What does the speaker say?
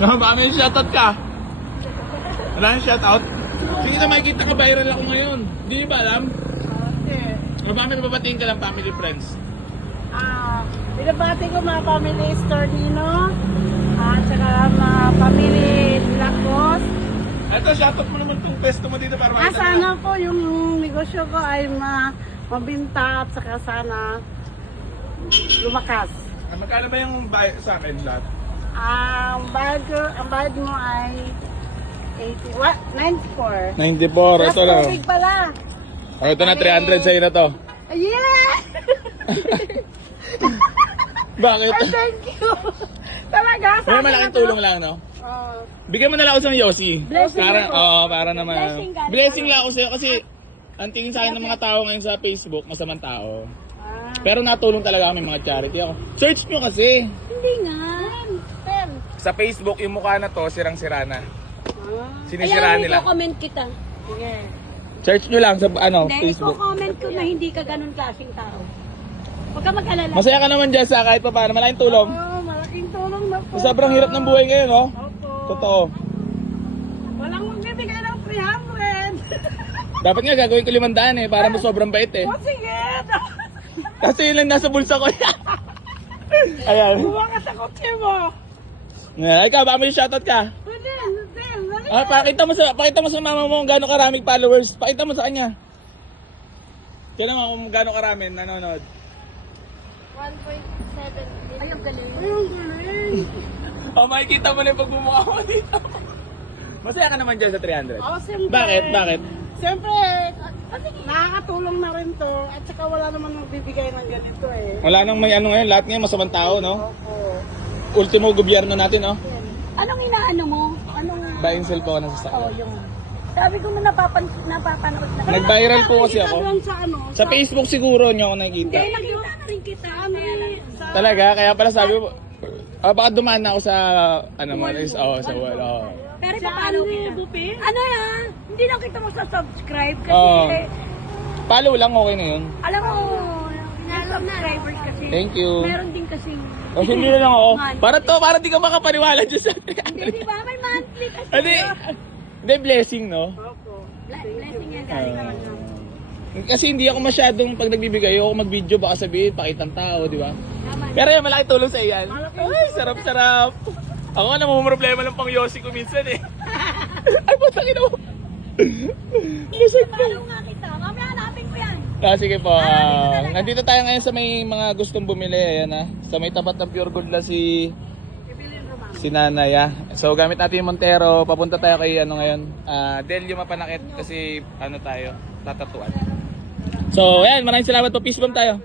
Baka may shoutout ka. Wala nang shoutout? Sige na, makikita ka viral ako ngayon. Hindi niyo ba alam? Okay. O baka may babatiin ka lang family friends. Binabati ko mga family Stornino. At saka mga family Lacos. Ito, shoutout mo naman itong pesto mo dito para makita Sana po yung negosyo ko ay mabinta at saka sana lumakas. Magkano ba yung bayad sa akin lahat? Ang bayad mo ay 80, what? 94. 94, Plus ito lang. tubig pala. O, ito na, 300 sa'yo na to. Yeah! Bakit? Ay, thank you. Talaga, May malaking tulong lang, no? Oh. Bigyan mo na lang ako sa Yossi. Blessing Para, ako. para naman. Blessing galing Blessing ako. lang ako sa'yo kasi ang tingin sa akin ng mga tao ngayon sa Facebook, masamang tao. Ah. Pero natulong talaga kami mga charity ako. Search nyo kasi. Hindi nga. Ten. Sa Facebook, yung mukha na to, sirang-sira na. Sinisira Ayan, nila. i-comment kita. Sige. Search nyo lang sa Hindi, Facebook. i-comment ko na hindi ka ganun klaseng tao. Huwag ka mag-alala. Masaya ka naman dyan sa kahit pa paano. Malaking tulong. Oh, malaking tulong na po. Sobrang hirap ng buhay ngayon, oh. Opo. Totoo. Walang magbibigay ng 300. Dapat nga gagawin ko 500 para mo sobrang bait eh. Oh, sige. Kasi yun lang nasa bulsa ko. Ayan. Buwa ka sa kotse mo. Ay, ikaw, baka may shoutout ka. Pwede. Pakita mo sa mama mo kung gaano karaming followers. Pakita mo sa kanya. Tignan mo kung gaano karami nanonood. 1.7. Ay, ang galing. Ayun, galing. Makikita mo na yung pagmumukha mo dito. Masaya ka naman dyan sa 300. Oh, siyempre. Bakit? Bakit? Siyempre, nakakatulong na rin to. At saka wala naman magbibigay ng ganito eh. Wala nang may ano ngayon. Lahat ngayon masamang tao, no? Opo. Ultimo gobyerno natin, no? Anong inaano mo? Anong... Buying cellphone na sa Oh, yung... Sabi ko na napapanood na. Nag-viral po kasi ako. Doon sa ano? Sa Facebook siguro nyo ako nakikita. Hindi, nakita na rin kita. Kaya lang. Talaga? Kaya pala sabi mo, baka dumaan na ako sa, ano mo, sa wall. Oh. Pero paano kita? Ano yan? Hindi lang kita subscribe kasi Oo. Follow lang, okay na yun. alam mo, yung subscribers kasi. Thank you. Meron din kasing... O, hindi na lang ako. Para di ka makapaniwala dyan sa Hindi, di ba? May monthly kasi. Hindi, blessing, no? Opo. Blessing yan galing naman lang. Kasi hindi ako masyadong, pag nagbibigay ako mag-video, baka sabihin, pakitang tao, di ba? Tama. Pero yan, malaki tulong sa iyan. Ay, sarap-sarap. Ako nga, namumroblema lang pang Yossi ko minsan eh. Ay, putangin mo. Busog na. Follow nga kita. Mamaya hanapin ko yan. Sige po. Nandito tayo ngayon sa may mga gustong bumili. Ayan sa may tapat ng Pure Gold na si Nanay. So gamit natin yung Montero. Papunta tayo kay ano ngayon. Delio Mapanakit kasi ano tayo, tatatuan. So ayan, maraming salamat po. Peace bomb tayo.